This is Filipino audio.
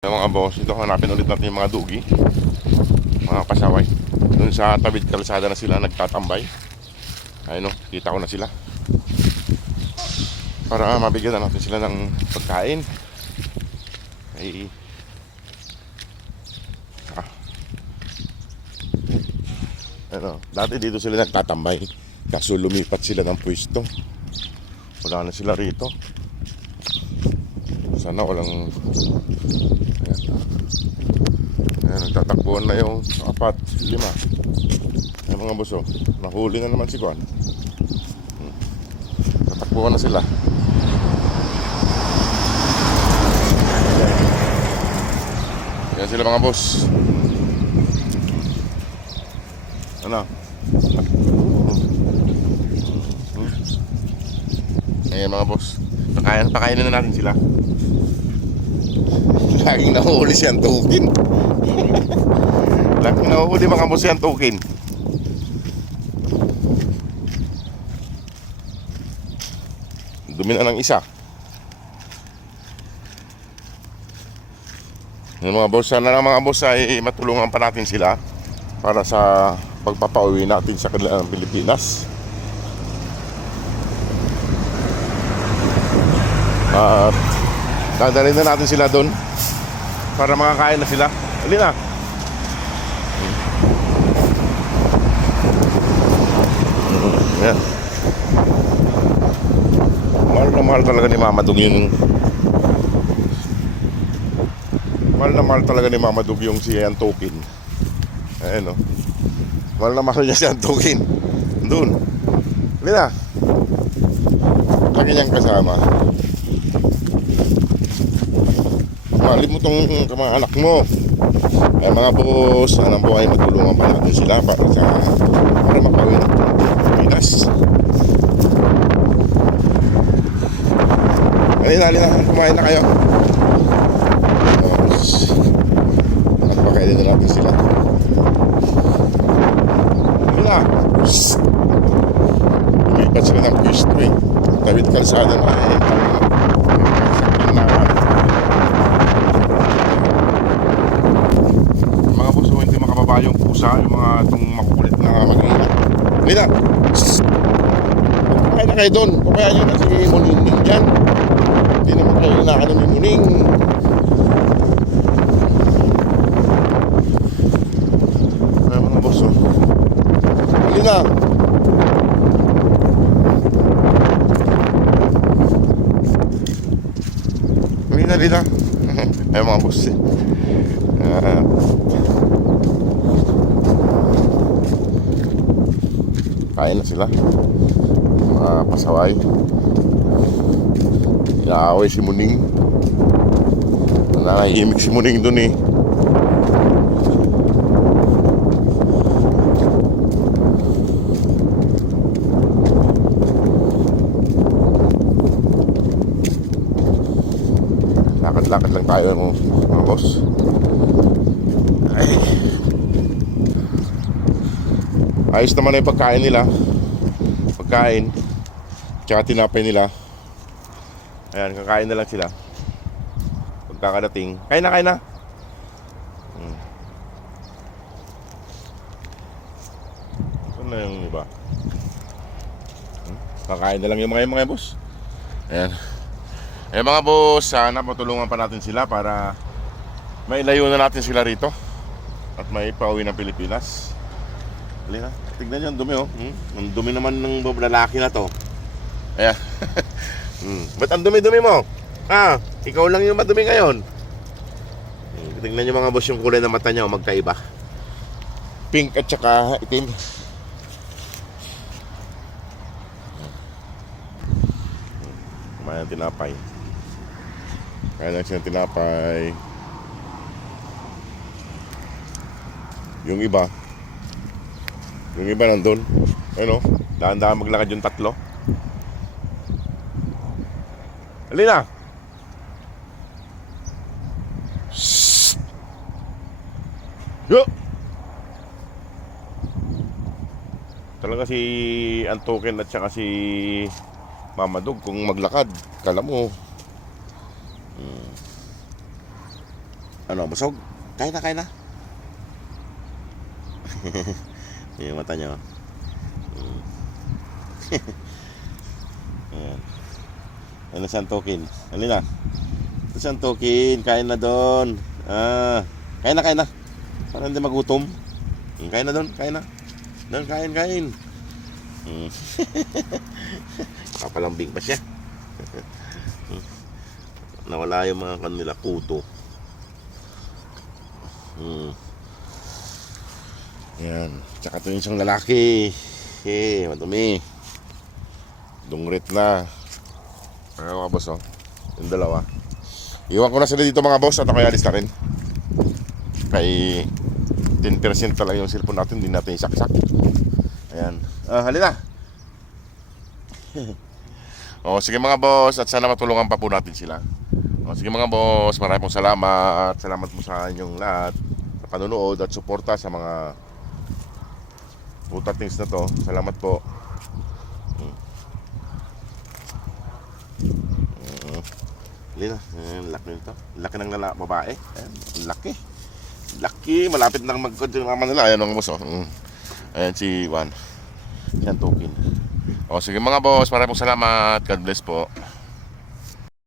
Mga boss, ito hanapin ulit natin yung mga dugi, mga pasaway. Doon sa tabid kalsada na sila nagtatambay. Ayun o, kita ko na sila. Para mabigyan na natin sila ng pagkain. Ay, ano, dati dito sila nagtatambay. Kaso lumipat sila ng pwesto. Wala na sila rito. Sana walang... Ayan, nagtatakbuhan na yung 4, 5. Ayan mga boss, oh. Nahuli na naman si Juan. Tatakbuhan na sila. Ayan sila mga boss. Ano? Ayan mga boss. Pakainin na natin sila. Laging nahuhuli si Antukin. Laging nahuhuli mga boss si Antukin. Dumi na ng isa. Yung mga boss, sana lang mga boss ay matulungan pa natin sila para sa pagpapauwi natin sa kanilang Pilipinas. At dadalhin na natin sila doon para makakain na sila. Hali na. Yan. Mahal na mahal talaga ni Mama Dug yung... Mahal na mahal talaga ni Mama Dug yung si Antukin. Ayan o. Mahal na mahal niya si Antukin. Doon. Hali na. Lagi niyang kasama. Mahali mo tong mga anak mo. Ay mga boss, sanang buhay matulungan pa natin sila para makauwi ng Pilipinas. Halina, kumain na kayo. At pakainin na natin sila. Halina. Lumipat sila ng pwesto eh. Tawid kalsada na eh. Yung pusa, yung mga itong makukulit na mag-iina. Halina! Kumain na kayo doon. Kumain nyo na si Muning dyan. Hindi naman kayo inaano ni Muning. Ay mga boss, oh. Halina! Halina. Ay mga boss, eh. Kain na sila. Mga pasaway. Inaaway si Muning. Nanahimik si Muning dun eh. Lakad-lakad lang tayo mga boss. Ay. Ayos naman na yung pagkain nila. Pagkain tsaka tinapay nila. Ayan, kakain na lang sila pagkakadating. Kain na. Ito na yung iba. Kakain na lang yung mga boss. Ayan. Mga boss, sana matulungan pa natin sila para mailayo na natin sila rito at may pauwi ng Pilipinas. Halina, tignan nyo, ang dumi oh. Ang dumi naman ng lalaki na to. Ayan. Ba't ang dumi-dumi mo? Ikaw lang yung madumi ngayon. Tignan nyo mga boss yung kulay ng mata nyo, magkaiba. Pink at saka itim. Kumain ng tinapay. Kain lang siya ng tinapay. Yung iba nandun. Ano? Dahan-dahan maglakad yung 3. Halina! Shhh! Yo! Talaga si Antukin at saka si Mama Dug kung maglakad. Kala mo Ano, busog? Kain na, kain na. Yung mata niya. Ayan. Ano siyang token? Ano na? Ano siyang token? Kain na doon. Kain na, kain na. Para hindi magutom. Kain na doon, kain na. Doon, kain, kain. Papalambing pa siya. Nawala yung mga kanila kuto. Yan. Tsaka ito yung isang lalaki. Madumi. Dungrit na. Ano mga boss, oh. Yung dalawa. Iwan ko na sila dito mga boss at ako alis na rin. Kay 10% talaga yung cellphone natin. Hindi natin isaksak. Ayan. Halina. Sige mga boss. At sana matulungan pa po natin sila. Sige mga boss. Maraming pong salamat. Salamat po sa inyong lahat. Sa panonood at suporta sa mga puta things na to. Salamat po. Halina. Laki nito. Laki ng babae. Ayan. Laki. Laki. Malapit nang mag-control naman nila. Ayan mga boss. Ayan si Juan. Yan token. Sige mga boss, maraming salamat. God bless po.